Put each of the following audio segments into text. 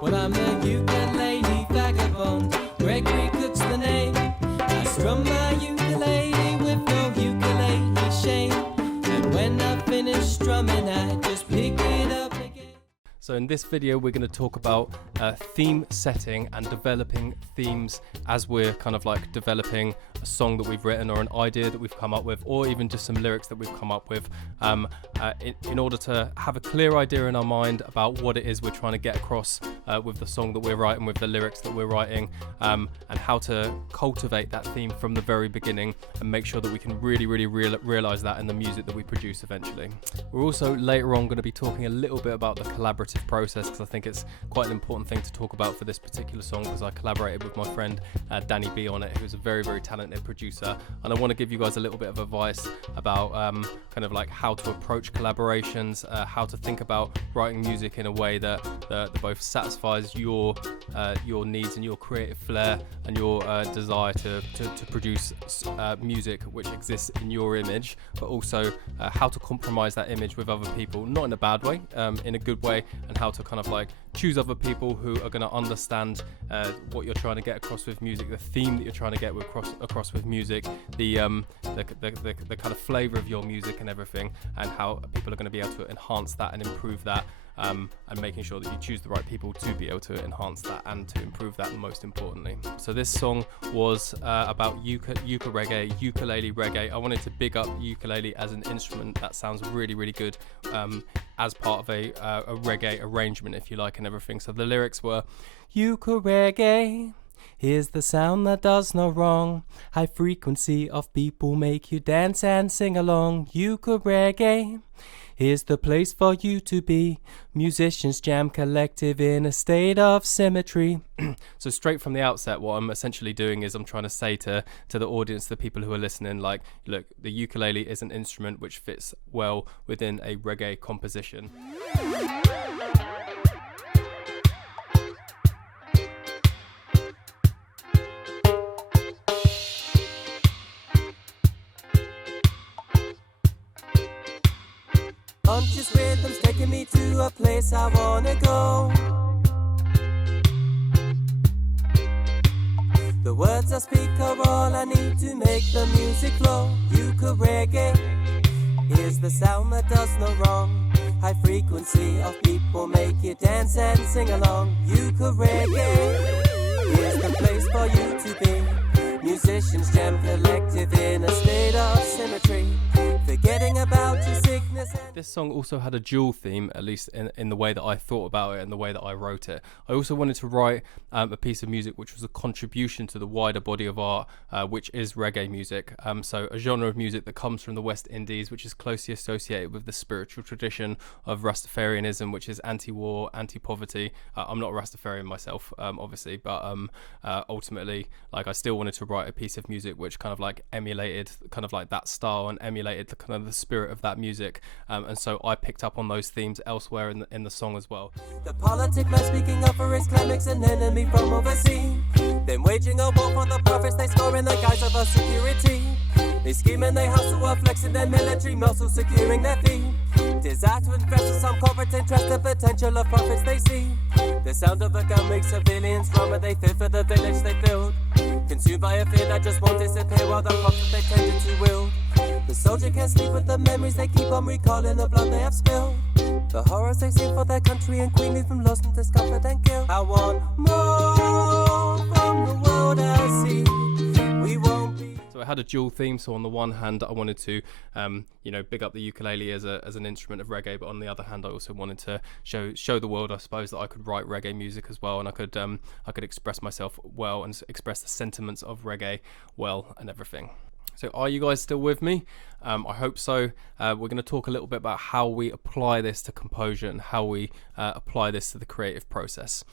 Well, I'm a ukulele vagabond, Gregory Cook's the name. I strum my ukulele with no ukulele shame, and when I finish strumming I just pick it up again. So in this video we're going to talk about theme setting and developing themes as we're kind of like developing a song that we've written or an idea that we've come up with, or even just some lyrics that we've come up with, in order to have a clear idea in our mind about what it is we're trying to get across with the song that we're writing, with the lyrics that we're writing, and how to cultivate that theme from the very beginning and make sure that we can really realize that in the music that we produce eventually. We're also later on going to be talking a little bit about the collaborative process, because I think it's quite an important thing to talk about for this particular song, because I collaborated with my friend Danny B on it, who's a very talented producer, and I want to give you guys a little bit of advice about kind of like how to approach collaborations, how to think about writing music in a way that both satisfies your needs and your creative flair and your desire to produce music which exists in your image, but also how to compromise that image with other people, not in a bad way, in a good way, and how to kind of like choose other people who are going to understand what you're trying to get across with music, the theme that you're trying to get across with music, the kind of flavor of your music and everything, and how people are going to be able to enhance that and improve that, and making sure that you choose the right people to be able to enhance that and to improve that most importantly. So this song was about ukulele reggae. I wanted to big up ukulele as an instrument. That sounds really good as part of a reggae arrangement, if you like, and everything. So the lyrics were: ukulele, here's the sound that does no wrong. High frequency of people make you dance and sing along. Ukulele, here's the place for you to be. Musicians jam collective in a state of symmetry. So straight from the outset, what I'm essentially doing is I'm trying to say to the audience, the people who are listening, like, look, the ukulele is an instrument which fits well within a reggae composition. Conscious rhythms taking me to a place I wanna go. The words I speak are all I need to make the music flow. Ukulele, here's the sound that does no wrong. High frequency of people make you dance and sing along. Ukulele, here's the place for you to be. Musicians jam collective in a state of symmetry, forgetting about your sickness. This song also had a dual theme, at least in the way that I thought about it and the way that I wrote it. I also wanted to write a piece of music which was a contribution to the wider body of art, which is reggae music. So a genre of music that comes from the West Indies, which is closely associated with the spiritual tradition of Rastafarianism, which is anti-war, anti-poverty. I'm not a Rastafarian myself, obviously, but ultimately, like, I still wanted to write a piece of music which kind of like emulated kind of like that style and emulated the kind of the spirit of that music, and so I picked up on those themes elsewhere in the song as well. The politic man speaking up for his climax, an enemy from overseas. Then waging a war for the profits they score in the guise of a security. They scheme and they hustle while flexing their military muscle, securing their fee. Desire to invest in some corporate interest, the potential of profits they see. The sound of a gun makes civilians run, but they fear for the village they build. Consumed by a fear that just won't disappear, while the profit they tended to wield. The soldier can't sleep with the memories they keep on recalling, the blood they have spilled. The horrors they see for their country and queen leave them lost in discomfort and guilt. I want more from the world I see. We won't be. So I had a dual theme. So on the one hand, I wanted to, big up the ukulele as an instrument of reggae, but on the other hand, I also wanted to show the world, I suppose, that I could write reggae music as well, and I could express myself well and express the sentiments of reggae well and everything. So are you guys still with me? I hope so. We're going to talk a little bit about how we apply this to composure and how we apply this to the creative process.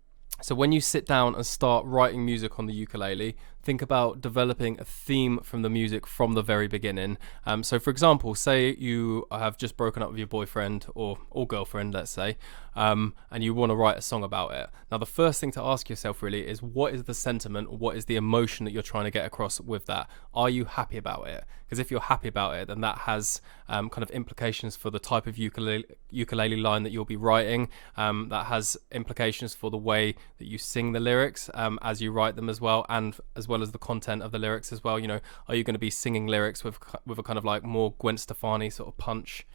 So when you sit down and start writing music on the ukulele, think about developing a theme from the music from the very beginning. So for example, say you have just broken up with your boyfriend or girlfriend, let's say, and you want to write a song about it. Now the first thing to ask yourself really is, what is the sentiment, or what is the emotion that you're trying to get across with that? Are you happy about it? Because if you're happy about it, then that has kind of implications for the type of ukulele line that you'll be writing. That has implications for the way that you sing the lyrics as you write them as well, and as well as the content of the lyrics as well. You know, are you going to be singing lyrics with a kind of like more Gwen Stefani sort of punch?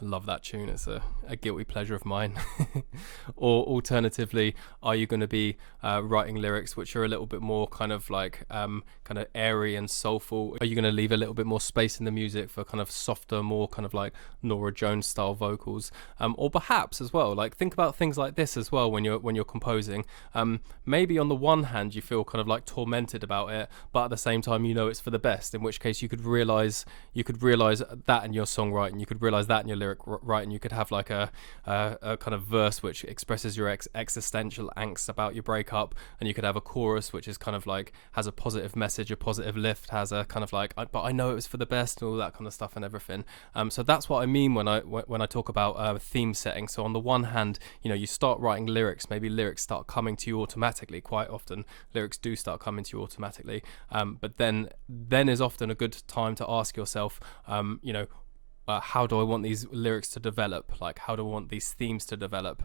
Love that tune. It's a guilty pleasure of mine. Or alternatively, are you going to be writing lyrics which are a little bit more kind of like kind of airy and soulful? Are you going to leave a little bit more space in the music for kind of softer, more kind of like Norah Jones style vocals? Or perhaps as well, like think about things like this as well when you're composing. Maybe on the one hand you feel kind of like tormented about it, but at the same time you know it's for the best. In which case you could realize that in your songwriting, you could realize that in your lyric writing. You could have like a kind of verse which expresses your existential angst about your breakup, and you could have a chorus which is kind of like has a positive message, a positive lift, has a kind of like but I know it was for the best, and all that kind of stuff and everything. So that's what I mean when I talk about theme setting. So on the one hand, you know, you start writing lyrics, maybe lyrics start coming to you automatically. Quite often lyrics do start coming to you automatically, but then is often a good time to ask yourself, you know, how do I want these lyrics to develop? Like, how do I want these themes to develop?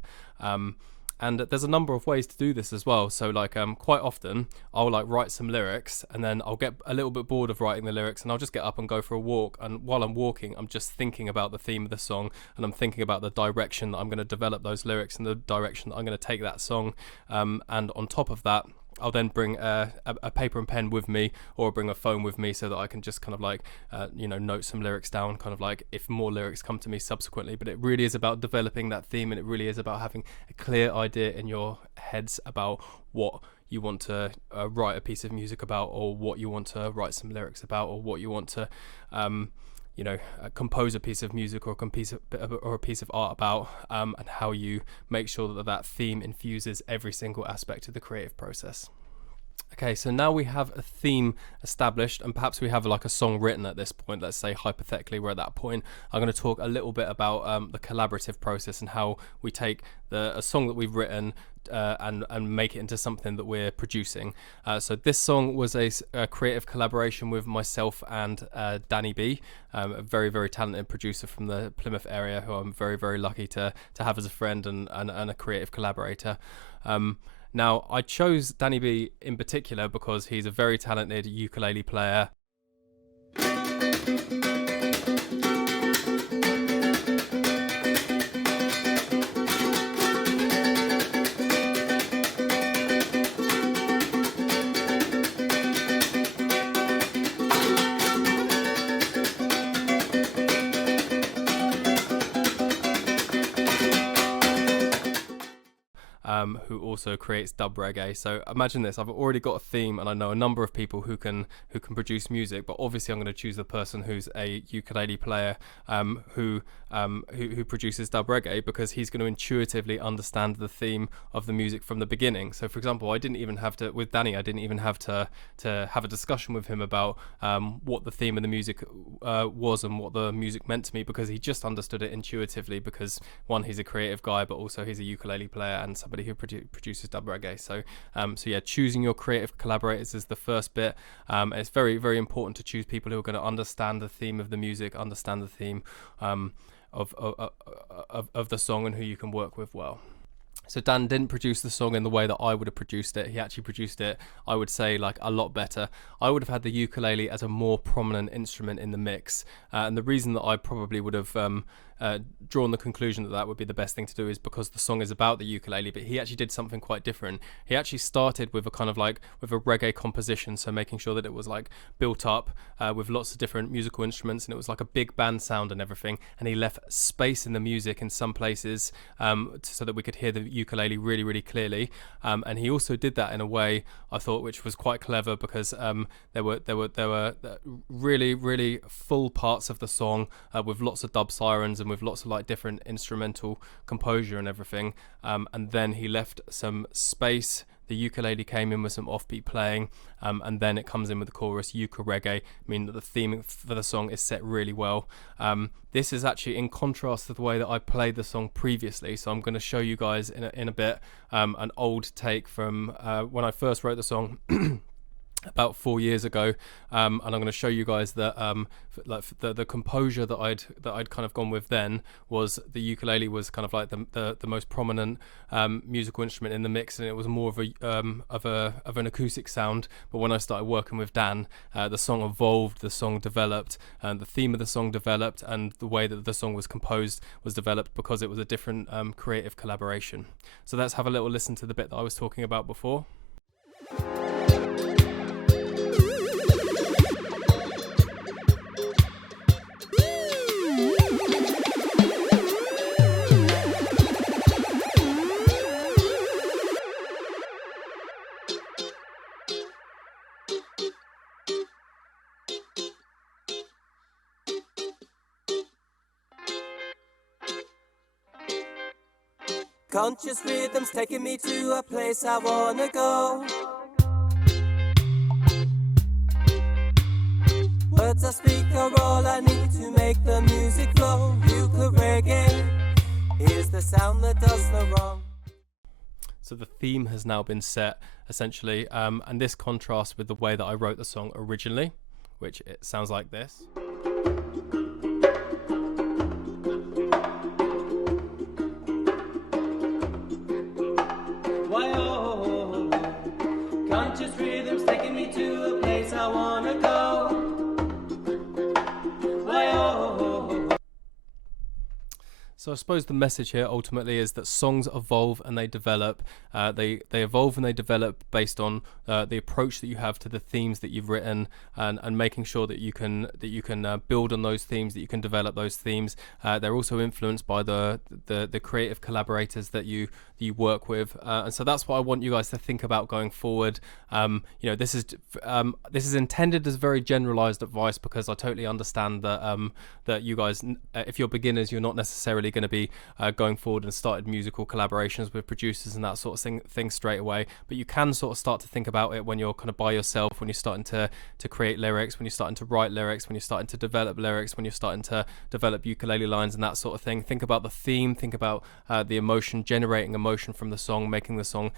And there's a number of ways to do this as well. So like quite often I'll like write some lyrics, and then I'll get a little bit bored of writing the lyrics, and I'll just get up and go for a walk. And while I'm walking, I'm just thinking about the theme of the song, and I'm thinking about the direction that I'm going to develop those lyrics and the direction that I'm going to take that song. And on top of that, I'll then bring a paper and pen with me, or bring a phone with me, so that I can just kind of like, you know, note some lyrics down, kind of like if more lyrics come to me subsequently. But it really is about developing that theme, and it really is about having a clear idea in your heads about what you want to write a piece of music about, or what you want to write some lyrics about, or what you want to you know, compose a piece of music or a piece of art about, and how you make sure that that theme infuses every single aspect of the creative process. Okay, so now we have a theme established, and perhaps we have like a song written at this point. Let's say hypothetically we're at that point. I'm going to talk a little bit about the collaborative process, and how we take a song that we've written and make it into something that we're producing. So this song was a creative collaboration with myself and Danny B, a very, very talented producer from the Plymouth area, who I'm very, very lucky to have as a friend and a creative collaborator. Now, I chose Danny B in particular because he's a very talented ukulele player. Who also creates dub reggae. So imagine this: I've already got a theme, and I know a number of people who can produce music. But obviously, I'm going to choose the person who's a ukulele player, who produces dub reggae, because he's going to intuitively understand the theme of the music from the beginning. So, for example, I didn't even have to have a discussion with him about what the theme of the music was and what the music meant to me, because he just understood it intuitively. Because one, he's a creative guy, but also he's a ukulele player and somebody who produces dub reggae. So yeah, choosing your creative collaborators is the first bit. It's very, very important to choose people who are going to understand the theme of the music, understand the theme of the song, and who you can work with well. So Dan didn't produce the song in the way that I would have produced it. He actually produced it, I would say, like a lot better. I would have had the ukulele as a more prominent instrument in the mix, and the reason that I probably would have drawn the conclusion that that would be the best thing to do, is because the song is about the ukulele, but he actually did something quite different. He actually started with a kind of like with a reggae composition, so making sure that it was like built up with lots of different musical instruments, and it was like a big band sound and everything, and he left space in the music in some places so that we could hear the ukulele really, really clearly, and he also did that in a way, I thought, which was quite clever, because there were really, really full parts of the song with lots of dub sirens and with lots of like different instrumental composure and everything, and then he left some space. The ukulele came in with some offbeat playing, and then it comes in with the chorus, Reggae, meaning that the theme for the song is set really well. This is actually in contrast to the way that I played the song previously, so I'm going to show you guys in a bit an old take from when I first wrote the song about 4 years ago, and I'm going to show you guys that like the composure that I'd kind of gone with then was the ukulele was kind of like the most prominent musical instrument in the mix, and it was more of an acoustic sound. But when I started working with Dan, the song evolved, the song developed, and the theme of the song developed, and the way that the song was composed was developed because it was a different creative collaboration. So let's have a little listen to the bit that I was talking about before. Conscious rhythms taking me to a place I wanna go. Words I speak are all I need to make the music flow. Ukulele is the sound that does no wrong. So the theme has now been set, essentially, and this contrasts with the way that I wrote the song originally, which it sounds like this. Conscious rhythms taking me to a place I wanna go. So I suppose the message here ultimately is that songs evolve and they develop. They evolve and they develop based on the approach that you have to the themes that you've written, and making sure that you can build on those themes, that you can develop those themes. They're also influenced by the creative collaborators that you work with, and so that's what I want you guys to think about going forward. This is intended as very generalized advice, because I totally understand that you guys, if you're beginners, you're not necessarily going to be going forward and started musical collaborations with producers and that sort of thing straight away, but you can sort of start to think about it when you're kind of by yourself, when you're starting to create lyrics, when you're starting to write lyrics, when you're starting to develop lyrics, when you're starting to develop ukulele lines and that sort of thing. Think about the theme, think about the emotion, generating emotion from the song, making the song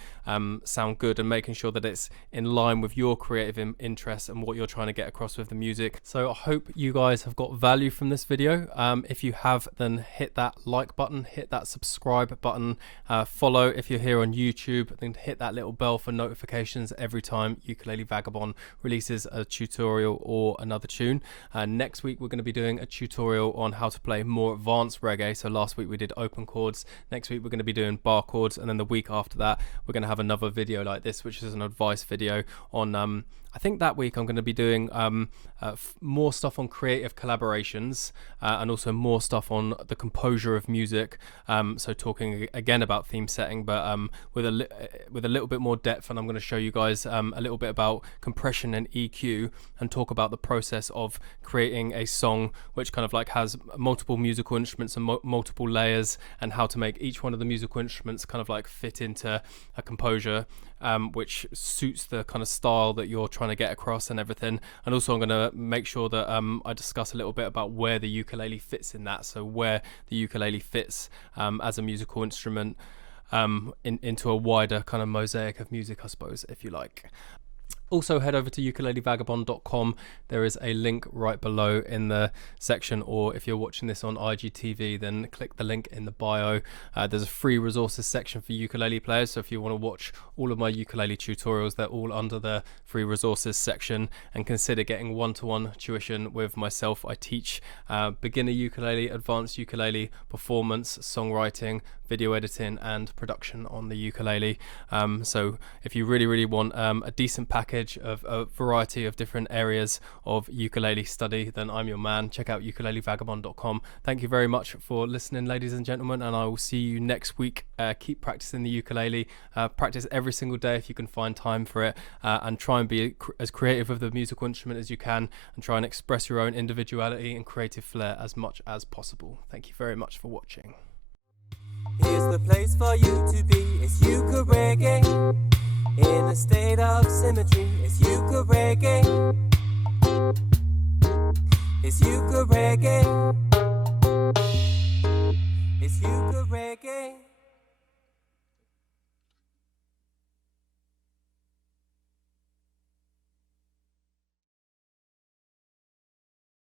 sound good, and making sure that it's in line with your creative interests and what you're trying to get across with the music. So I hope you guys have got value from this video. If you have, then hit that like button, hit that subscribe button, follow if you're here on YouTube, then hit that little bell for notifications every time Ukulele Vagabond releases a tutorial or another tune. Next week we're going to be doing a tutorial on how to play more advanced reggae. So last week we did open chords, next week we're going to be doing bar chords, and then the week after that we're going to have another video like this, which is an advice video on I think that week I'm going to be doing more stuff on creative collaborations, and also more stuff on the composure of music. So talking again about theme setting, but with a little bit more depth, and I'm going to show you guys a little bit about compression and EQ, and talk about the process of creating a song which kind of like has multiple musical instruments and multiple layers, and how to make each one of the musical instruments kind of like fit into a composure which suits the kind of style that you're trying to get across and everything. And also I'm going to make sure that I discuss a little bit about where the ukulele fits in that, so where the ukulele fits as a musical instrument into a wider kind of mosaic of music, I suppose, if you like. Also, head over to ukulelevagabond.com. There is a link right below in the section, or if you're watching this on IGTV, then click the link in the bio. There's a free resources section for ukulele players, so if you want to watch all of my ukulele tutorials, they're all under the free resources section. And consider getting one-to-one tuition with myself. I teach beginner ukulele, advanced ukulele, performance, songwriting, video editing and production on the ukulele. So if you really want a decent package of a variety of different areas of ukulele study, then I'm your man. Check out ukulelevagabond.com. Thank you very much for listening, ladies and gentlemen, and I will see you next week. Keep practicing the ukulele. Practice every single day if you can find time for it, and try and be as creative with the musical instrument as you can, and try and express your own individuality and creative flair as much as possible. Thank you very much for watching. Here's the place for you to be. It's Ukulele. In a state of symmetry. It's Ukulele. It's Ukulele. It's Ukulele.